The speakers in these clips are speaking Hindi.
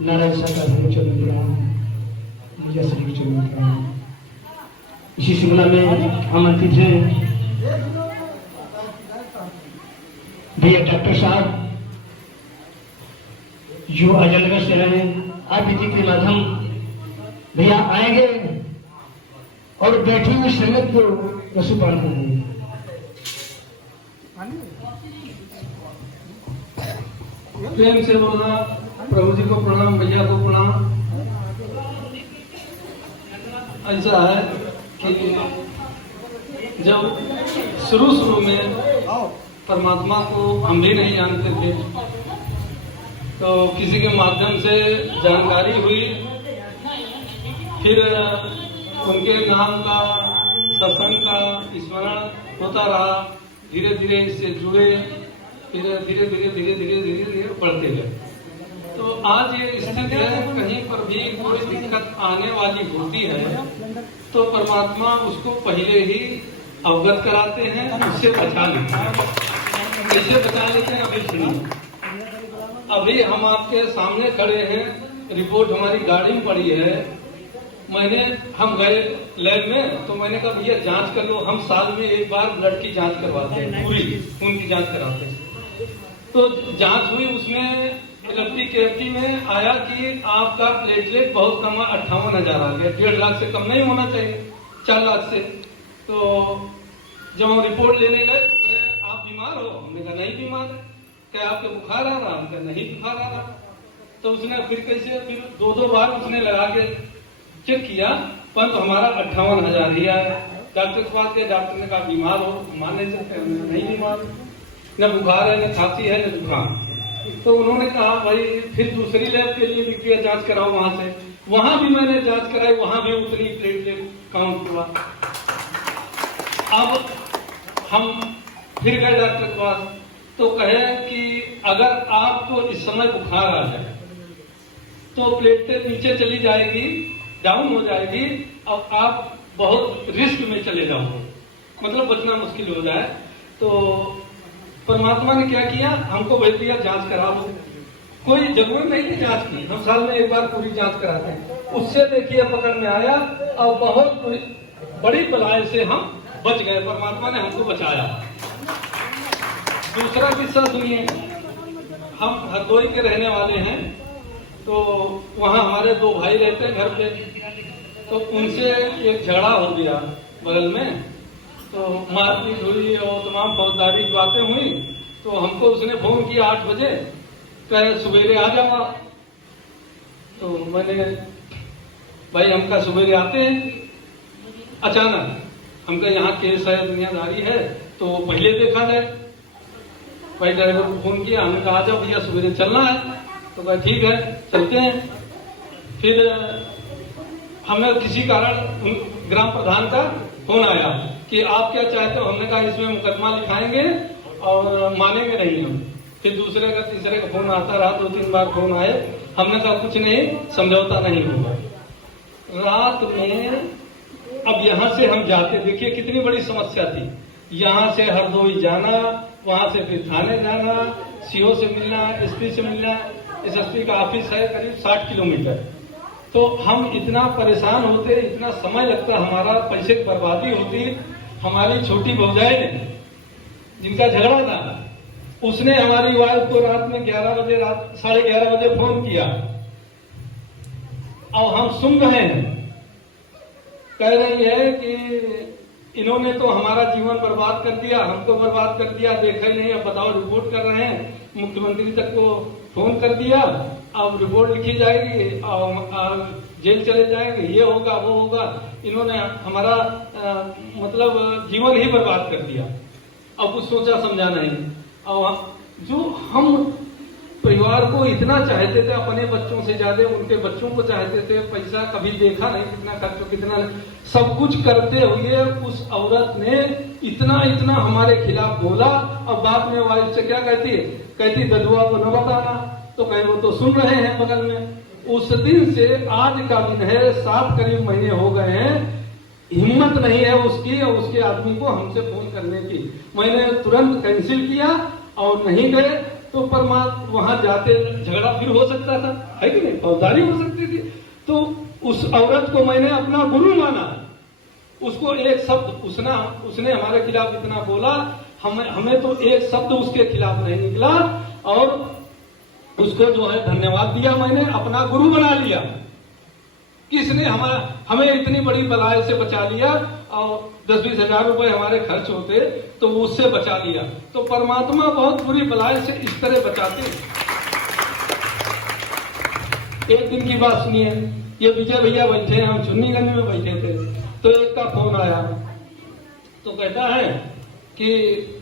नारायण साकार इसी शिमला में आमंत्रित हैं भैया डॉक्टर साहब जो अजलनगर से रहे आप विधि के माध्यम भैया आएंगे और बैठी हुई संगत को पशुपालन करेंगे। प्रेम से बोलना, प्रभु जी को प्रणाम, भैया को प्रणाम। ऐसा है कि जब शुरू में परमात्मा को हम भी नहीं जानते थे, तो किसी के माध्यम से जानकारी हुई, फिर उनके नाम का, सत्संग का स्मरण होता रहा, धीरे धीरे इससे जुड़े, फिर धीरे धीरे बढ़ते गए। तो आज ये स्थिति है, कहीं पर भी कोई दिक्कत आने वाली होती है तो परमात्मा उसको पहले ही अवगत कराते हैं, उससे बचा लेते हैं। कैसे बचा लेते हैं अभी सुनिए। अभी हम आपके सामने खड़े हैं, रिपोर्ट हमारी गाड़ी में पड़ी है। हम गए लैब में, तो मैंने कहा भैया जांच कर लो, हम साल में एक बार ब्लड की जांच करवाते हैं, पूरी खून की जांच कराते हैं। तो जांच हुई, उसमें LFT में आया कि आपका प्लेटलेट बहुत कम है, 58,000 आ गया। 1.5 लाख से कम नहीं होना चाहिए, 4 लाख से। तो जब हम रिपोर्ट लेने गए तो कहे आप बीमार हो, हमने कहा नहीं बीमार है। क्या आपके बुखार आ रहा, हमने कहा नहीं बुखार आ रहा। तो उसने फिर कैसे, फिर 2 बार उसने लगा के चेक किया, परंतु हमारा 58,000 ही आया। डॉक्टर के पास गए, डॉक्टर ने कहा बीमार हो, मान नहीं सकते, नहीं बीमार, न बुखार है, न खांसी है, न जुकाम। तो उन्होंने कहा भाई फिर दूसरी लैब के लिए भी जांच कराओ वहां से। वहां भी मैंने जांच कराई, वहां भी उतनी प्लेटलेट काउंट हुआ। अब हम फिर गए डॉक्टर के पास, तो कहे कि अगर आपको इस समय बुखार आ जाए तो प्लेटलेट नीचे चली जाएगी, डाउन हो जाएगी, अब आप बहुत रिस्क में चले जाओगे, मतलब बचना मुश्किल हो जाए। तो परमात्मा ने क्या किया, हमको भेज दिया जांच करा लो। कोई जरूरत नहीं थी जांच की, हम साल में एक बार पूरी जांच कराते हैं। उससे देखिए पकड़ में आया और बहुत बड़ी बलाई से हम बच गए, परमात्मा ने हमको बचाया। दूसरा किस्सा सुनिए। हम हरदोई के रहने वाले हैं, तो वहाँ हमारे 2 भाई रहते हैं घर पे। तो उनसे एक झगड़ा हो गया बगल में, तो मारपीट हुई और तमाम फौजदारी की बातें हुई। तो हमको उसने फोन किया 8 बजे, कहे सवेरे आ जाओ। तो मैंने भाई हमका सवेरे आते हैं, अचानक हमका यहाँ केस है, दुनियादारी है, तो पहले देखा जाए। भाई ड्राइवर को फोन किया, हमने कहा आ जाओ भैया सवेरे चलना है। तो भाई ठीक है चलते हैं। फिर हमें किसी कारण ग्राम प्रधान का फोन आया कि आप क्या चाहते हो। हमने कहा इसमें मुकदमा लिखाएंगे और मानेंगे नहीं हम। फिर दूसरे का तीसरे का फोन आता रहा, 2-3 बार फोन आए। हमने कहा कुछ नहीं, समझौता नहीं होगा। रात में अब यहाँ से हम जाते, देखिए कितनी बड़ी समस्या थी। यहाँ से हरदोई जाना, वहां से फिर थाने जाना, सीओ से मिलना, एसपी से मिलना। एसएसपी का ऑफिस है करीब 60 किलोमीटर। तो हम इतना परेशान होते, इतना समय लगता, हमारा पैसे की बर्बादी होती। हमारी छोटी भौजाई ने, जिनका झगड़ा था, उसने हमारी वाइफ को रात में 11 बजे, रात 11:30 बजे फोन किया और हम सुन रहे हैं, कह रही है कि इन्होंने तो हमारा जीवन बर्बाद कर दिया, हमको बर्बाद कर दिया, देखा ही नहीं, अब बताओ रिपोर्ट कर रहे हैं, मुख्यमंत्री तक को फोन कर दिया, अब रिपोर्ट लिखी जाएगी और जेल चले जाएंगे, ये होगा वो होगा, इन्होंने हमारा मतलब जीवन ही बर्बाद कर दिया। अब कुछ सोचा समझा नहीं। और जो हम परिवार को इतना चाहते थे, अपने बच्चों से ज्यादा उनके बच्चों को चाहते थे, पैसा कभी देखा नहीं कितना खर्च, कितना सब कुछ करते हुए उस औरत ने इतना इतना हमारे खिलाफ बोला। अब बाद में वाइफ से क्या कहती है, कहती ददुआ को न बताना, तो कहीं वो तो सुन रहे हैं बगल में। उस दिन से आज का दिन है, 7 करीब महीने हो गए हैं, हिम्मत नहीं है उसकी और उसके आदमी को हमसे फोन करने की। मैंने तुरंत कैंसिल किया और नहीं गए तो परमात्मा वहां जाते झगड़ा फिर हो सकता था, है कि नहीं, फौजदारी हो सकती थी। तो उस औरत को मैंने अपना गुरु माना। उसको एक शब्द उसने हमारे खिलाफ इतना बोला, हमें तो एक शब्द उसके खिलाफ नहीं निकला और उसको जो है धन्यवाद दिया, मैंने अपना गुरु बना लिया। किसने हमें इतनी बड़ी बलाई से बचा लिया और 10-20 हजार रुपए हमारे खर्च होते तो वो उससे बचा लिया। तो परमात्मा बहुत बुरी बलाई से इस तरह बचाते। एक दिन की बात सुनिए, ये विजय भैया बैठे हैं, हम चुन्नीगंज में बैठे थे, तो एक का फोन आया, तो कहता है कि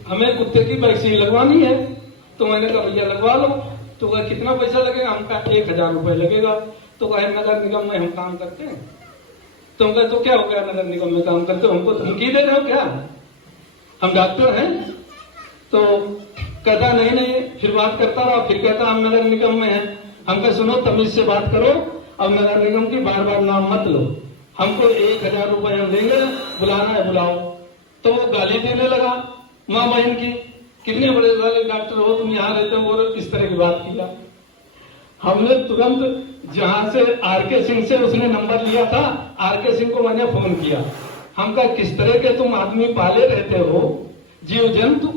हमें कुत्ते की वैक्सीन लगवानी है। तो मैंने कहा भैया लगवा लो। तो कहा कितना पैसा लगेगा? हम कहा 1000 रुपए लगेगा। तो कहे नगर निगम में हम काम करते हैं। तो कहे तो क्या हो गया, नगर निगम में काम करते हो, हमको धमकी दे रहे हो क्या, हम डॉक्टर हैं? तो कहता नहीं, फिर बात करता रहा, फिर कहता हम नगर निगम में हैं। हम कहे सुनो तमीज से बात करो, अब नगर निगम की बार बार नाम मत लो, हमको 1000 रुपए हम देंगे, बुलाना है बुलाओ। तो वो गाली देने लगा माँ बहन की, कितने बड़े वाले डॉक्टर हो तुम, यहाँ रहते हो, और इस तरह की बात किया। हमने तुरंत जहां से आरके सिंह से उसने नंबर लिया था, आरके सिंह को मैंने फोन किया। हम कहा किस तरह के तुम आदमी पाले रहते हो, जीव जंतु,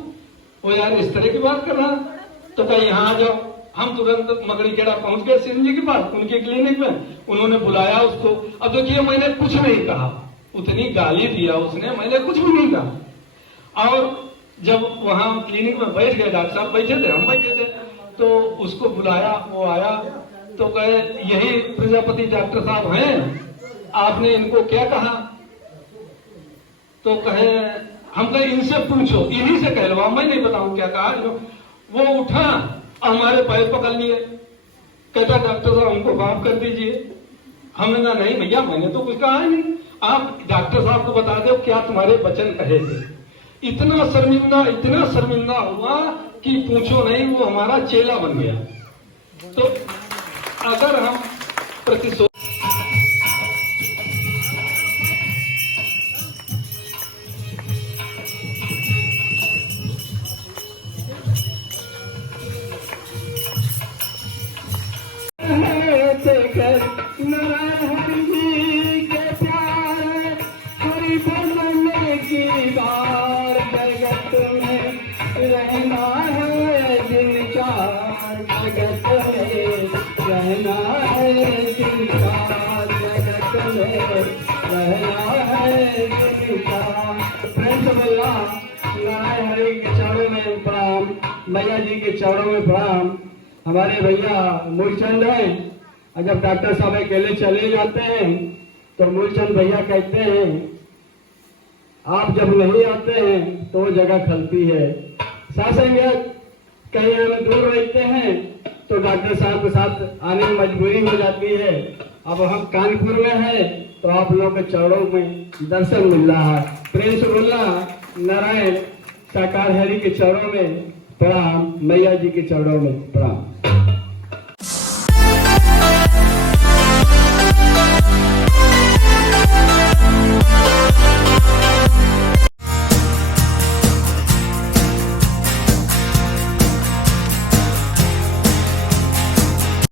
वो यार इस तरह की बात कर रहा। तो कहा यहाँ आ जाओ। हम तुरंत मगड़ी खेड़ा पहुंच गए सिंह जी के पास, उनके क्लिनिक में। उन्होंने बुलाया उसको। अब देखिए मैंने कुछ नहीं कहा, उतनी गाली दिया उसने, मैंने कुछ भी नहीं कहा। और जब वहां क्लिनिक में बैठ गए, डॉक्टर साहब बैठे थे, हम बैठे थे, तो उसको बुलाया, वो आया। तो कहे यही प्रजापति डॉक्टर साहब हैं, आपने इनको क्या कहा? तो कहे हम कहे इनसे पूछो, इन्हीं से कहलवाओ, मैं नहीं बताऊं क्या कहा। वो उठा, हमारे पैर पकड़ लिए, कहता डॉक्टर साहब हमको माफ कर दीजिए। हमने कहा नहीं भैया मैंने तो कुछ कहा नहीं, आप डॉक्टर साहब को बता दो क्या तुम्हारे वचन कहे थे। इतना शर्मिंदा हुआ कि पूछो नहीं, वो हमारा चेला बन गया। तो अगर हम प्रतिशोध भैया जी के चरणों में प्रणाम। हमारे भैया मूलचंद हैं, और जब डॉक्टर साहब अकेले चले जाते हैं तो मूलचंद भैया कहते हैं आप जब नहीं आते हैं तो वो जगह खलती है। सासंगत कहीं हम दूर रहते हैं तो डॉक्टर साहब के साथ आने में मजबूरी हो जाती है। अब हम कानपुर में हैं तो आप लोगों के चरणों में दर्शन मिल रहा है। प्रेम से बोलना नारायण साकार हरि के चरणों में प्रणाम, मैया जी के चरणों में प्रणाम।